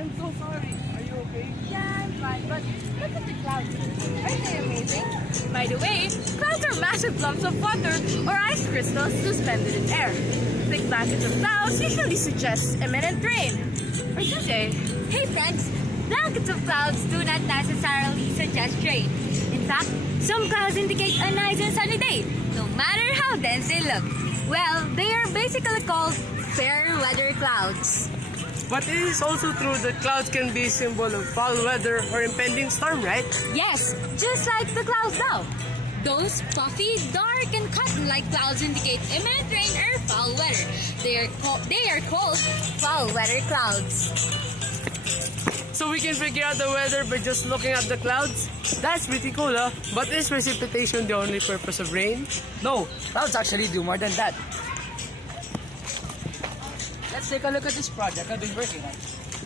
I'm so sorry. Are you okay? Yeah, I'm fine, but look at the clouds. Aren't they amazing? By the way, clouds are massive lumps of water or ice crystals suspended in air. Thick blankets of clouds usually suggest imminent rain. Or do they? Hey friends, blankets of clouds do not necessarily suggest rain. In fact, some clouds indicate a nice and sunny day, no matter how dense they look. Well, they are basically called fair weather clouds. But it is also true that clouds can be a symbol of foul weather or impending storm, right? Yes, just like the clouds now. Those puffy, dark, and cotton-like clouds indicate imminent rain or foul weather. They are called foul weather clouds. So we can figure out the weather by just looking at the clouds? That's pretty cool, huh? But is precipitation the only purpose of rain? No, clouds actually do more than that. Let's take a look at this project I've been working on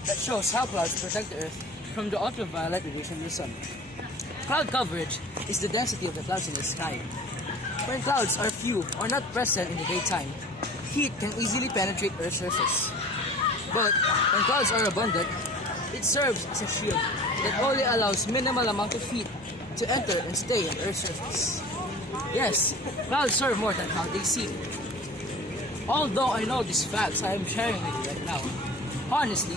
that shows how clouds protect the Earth from the ultraviolet radiation of the sun. Cloud coverage is the density of the clouds in the sky. When clouds are few or not present in the daytime, heat can easily penetrate Earth's surface. But when clouds are abundant, it serves as a shield that only allows minimal amount of heat to enter and stay on Earth's surface. Yes, clouds serve more than how they seem. Although I know these facts I am sharing with you right now, honestly,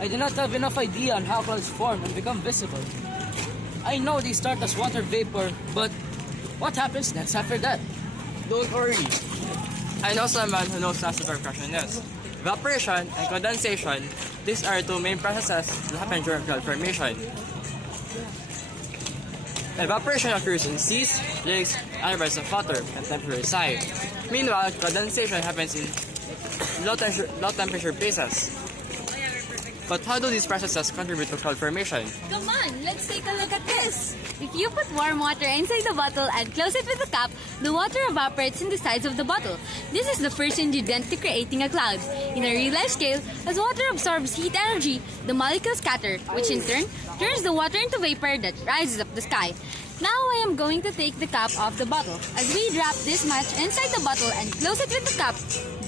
I do not have enough idea on how clouds form and become visible. I know they start as water vapor, but what happens next after that? Don't worry. I know someone who knows what superpression is. Evaporation and condensation, these are two main processes that happen during cloud formation. Evaporation occurs in seas, lakes, and bodies of water and temperature high. Meanwhile, condensation happens in low temperature places. But how do these processes contribute to cloud formation? Come on, let's take a look at this. If you put warm water inside the bottle and close it with the cap, the water evaporates in the sides of the bottle. This is the first ingredient to creating a cloud. In a real-life scale, as water absorbs heat energy, the molecules scatter, which in turn turns the water into vapor that rises up the sky. Now I am going to take the cap off the bottle. As we drop this much inside the bottle and close it with the cap,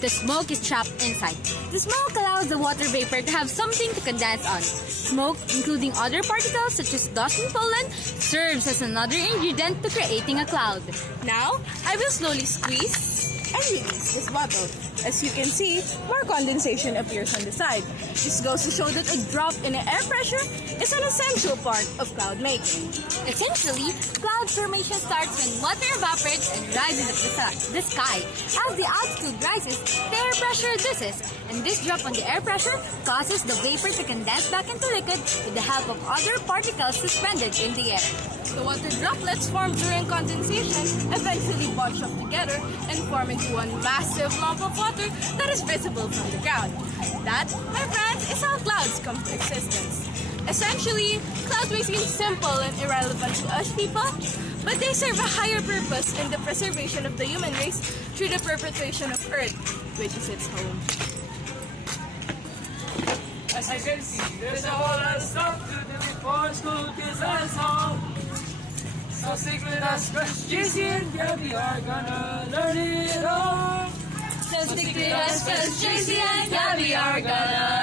the smoke is trapped inside. The smoke allows the water vapor to have something to condense on. Smoke, including other particles such as dust and pollen, serves as another ingredient to creating a cloud. Now, I will slowly squeeze and release this bottle. As you can see, more condensation appears on the side. This goes to show that a drop in the air pressure is an essential part of cloud making. Essentially, cloud formation starts when water evaporates and rises up the sky. As the altitude rises, the air pressure reduces, and this drop on the air pressure causes the vapor to condense back into liquid with the help of other particles suspended in the air. The water droplets formed during condensation eventually bunch up together and form into one massive lump of water that is visible from the ground. That, my friends, is how clouds come to existence. Essentially, clouds may seem simple and irrelevant to us people, but they serve a higher purpose in the preservation of the human race through the perpetuation of Earth, which is its home. As you can see, there's a whole lot of stuff to do before school gets us home. So stick with us, cause JC and Gabby are gonna learn it all. So stick with us, cause JC and Gabby are gonna